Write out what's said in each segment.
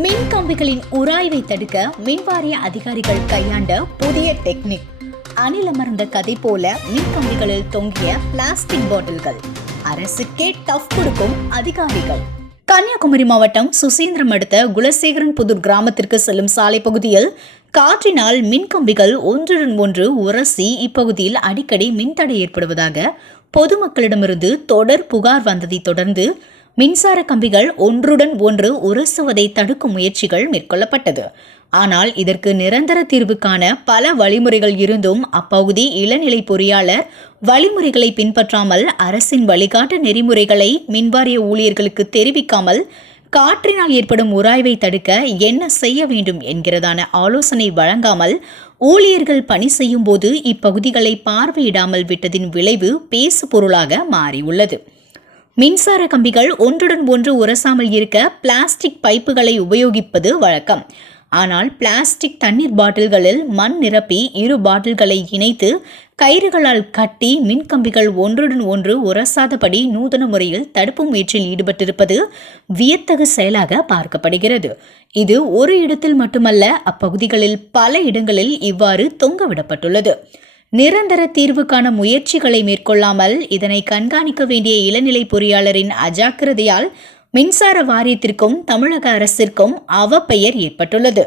மின் கம்பிகளின் உராய்வை தடுக்க மின்வாரிய அதிகாரிகள் கையாண்ட புதிய டெக்னிக். அணிலமர்ந்த கதை போல மின் கம்பிகளில் தொங்கிய பிளாஸ்டிக் பாட்டில்கள். அரசுக்கே டஃப் கொடுக்கும் அதிகாரிகள். கன்னியாகுமரி மாவட்டம் சுசீந்திரம் அடுத்த குலசேகரன் புதூர் கிராமத்திற்கு செல்லும் சாலை பகுதியில் காற்றினால் மின்கம்பிகள் ஒன்றுடன் ஒன்று உரசி இப்பகுதியில் அடிக்கடி மின்தடை ஏற்படுவதாக பொதுமக்களிடமிருந்து தொடர் புகார் வந்ததைத் தொடர்ந்து மின்சார கம்பிகள் ஒன்றுடன் ஒன்று உரசுவதை தடுக்கும் முயற்சிகள் மேற்கொள்ளப்பட்டது. ஆனால் இதற்கு நிரந்தர தீர்வு காண பல வழிமுறைகள் இருந்தும் அப்பகுதி இளநிலை பொறியாளர் வழிமுறைகளை பின்பற்றாமல் அரசின் வழிகாட்டு நெறிமுறைகளை மின்வாரிய ஊழியர்களுக்கு தெரிவிக்காமல் காற்றினால் ஏற்படும் உராய்வை தடுக்க என்ன செய்ய வேண்டும் என்கிறதான ஆலோசனை வழங்காமல் ஊழியர்கள் பணி செய்யும் போது இப்பகுதிகளை பார்வையிடாமல் விட்டதின் விளைவு பேசு பொருளாக மாறியுள்ளது. மின்சார கம்பிகள் ஒன்றுடன் ஒன்று உரசாமல் இருக்க பிளாஸ்டிக் பைப்புகளை உபயோகிப்பது வழக்கம். ஆனால் பிளாஸ்டிக் தண்ணீர் பாட்டில்களில் மண் நிரப்பி இரு பாட்டில்களை இணைத்து கயிறுகளால் கட்டி மின்கம்பிகள் ஒன்றுடன் ஒன்று உரசாதபடி நூதன முறையில் தடுப்பு முயற்சியில் ஈடுபட்டிருப்பது வியத்தகு செயலாக பார்க்கப்படுகிறது. இது ஒரு இடத்தில் மட்டுமல்ல அப்பகுதிகளில் பல இடங்களில் இவ்வாறு தொங்கவிடப்பட்டுள்ளது. நிரந்தர தீர்வுக்கான முயற்சிகளை மேற்கொள்ளாமல் இதனை கண்காணிக்க வேண்டிய இளநிலை பொறியாளரின் அஜாக்கிரதையால் மின்சார வாரியத்திற்கும் தமிழக அரசிற்கும் அவப்பெயர் ஏற்பட்டுள்ளது.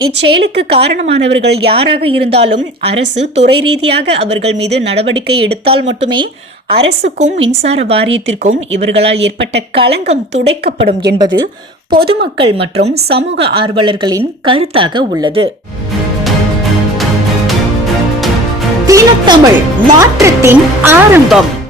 இச்செயலுக்கு காரணமானவர்கள் யாராக இருந்தாலும் அரசு துறை ரீதியாக அவர்கள் மீது நடவடிக்கை எடுத்தால் மட்டுமே அரசுக்கும் மின்சார வாரியத்திற்கும் இவர்களால் ஏற்பட்ட களங்கம் துடைக்கப்படும் என்பது பொதுமக்கள் மற்றும் சமூக ஆர்வலர்களின் கருத்தாக உள்ளது. தீனத்தமிழ் மாற்றத்தின் ஆரம்பம்.